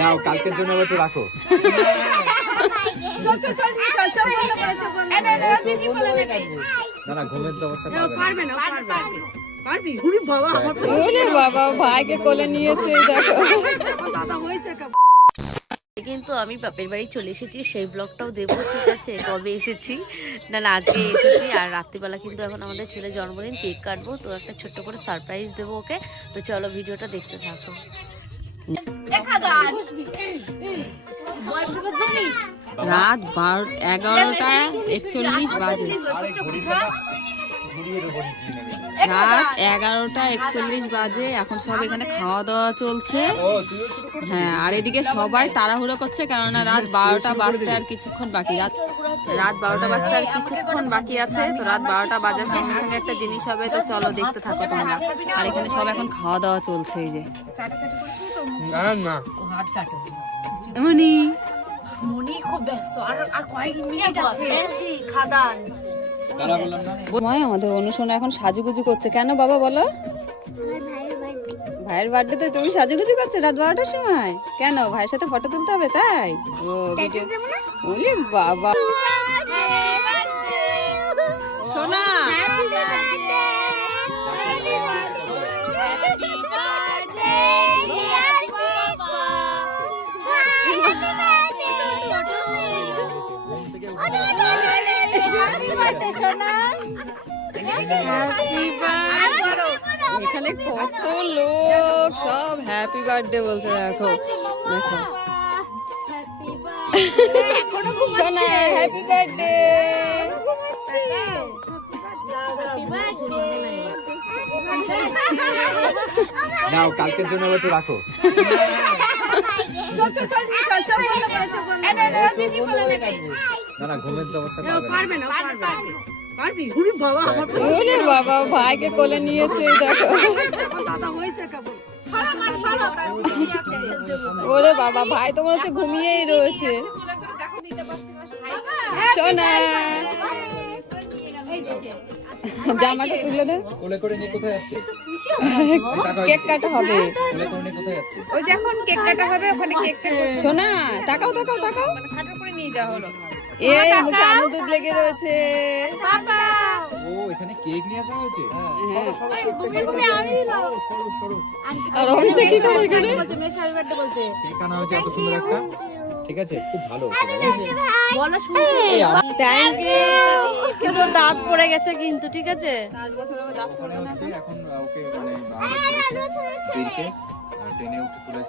নাও কালকের জন্য একটু রাখো। না না ঘুমের তো অবস্থা পারবে না। বাবা ভাইকে কোলে নিয়েছে দেখো। কিন্তু আমি বাপের বাড়ি চলে এসেছি, সেই ব্লগটাও দেবো, ঠিক আছে? কবে এসেছি না আজকে এসেছি। আর রাত্রিবেলা কিন্তু এখন আমাদের ছেলের জন্মদিন, কেক কাটবো, তো একটা ছোট্ট করে সারপ্রাইজ দেবো ওকে। তো চলো ভিডিওটা দেখতে থাকো। রাত 11:41 বাজে। রাত 11:41 বাজে। এখন সব এখানে খাওয়া দাওয়া চলছে। হ্যাঁ, আর এদিকে সবাই তাড়াহুড়ো করছে, কেননা রাত 12টা বাজতে আর কিছুক্ষণ বাকি। রাত 12টা বাজতে আর কিছুক্ষণ বাকি আছে। তো রাত 12টা বাজার সঙ্গে সঙ্গে একটা জিনিস হবে, তো চলো দেখতে থাকো তোমরা। আর এখানে সব এখন খাওয়া দাওয়া চলছে। এই যে মনি খুব ব্যস্ত, আর কয়েক মিনিট আছে খাদান। আমাদের অনুশোনা এখন সাজুগুজু করছে। কেন বাবা বলো? ভাইয়ের বার্থডেতে তুমি সাজুগুজু করছো রাত 12টার সময়? কেন, ভাইয়ের সাথে ফটো তুলতে হবে তাই? ও ভিডিও। ওলে বাবা সোনা, এখানে কত লোক সব হ্যাপি বার্থডে বলছে। দেখো দেখো সোনা, হ্যাপি বার্থডে। নাও কালকের জন্য একটু রাখো। না না ঘুমের তো অবস্থা পারবে না। ওলে বাবা ভাইকে কোলে নিয়েছে দেখো। ওরে বাবা ভাই তো মনে হচ্ছে ঘুমিয়েই রয়েছে। সোনা জামাটা তুলে দে। কোলে করে নিয়ে কোথায় যাচ্ছে? কেক কাটা হবে। কোলে করে নিয়ে কোথায় যাচ্ছে? ওই যখন কেক কাটা হবে ওখানে কেক সোনা তাকাও তাকাও তাকাও। খাটের উপরে নিয়ে যাওয়া হলো। এই মুখে আলু দুধ লেগে রয়েছে। বাবা ও এখানে কেক নিয়ে আসা হয়েছে। আর অভিষেক কি করে এখানে? কেক আনা হয়েছে এত সুন্দর একটা। ঠিক আছে, খুব ভালো। Thank you. কিন্তু দাঁত পড়ে গেছে কিন্তু, ঠিক আছে? এখন ওকে মানে ট্রেনে উঠে তুলেছে।